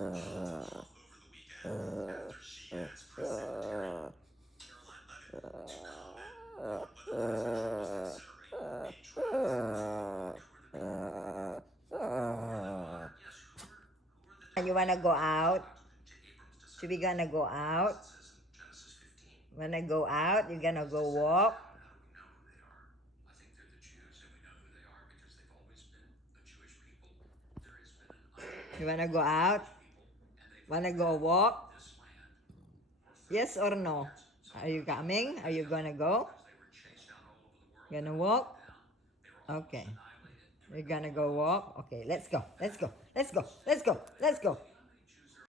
You wanna go out? Should we gonna go out? Wanna go out? You gonna go walk? You wanna go out? Wanna go walk? Yes or no? Are you coming? Are you gonna go? Gonna walk? Okay. We're gonna go walk. Okay, let's go. Let's go. Let's go. Let's go. Let's go.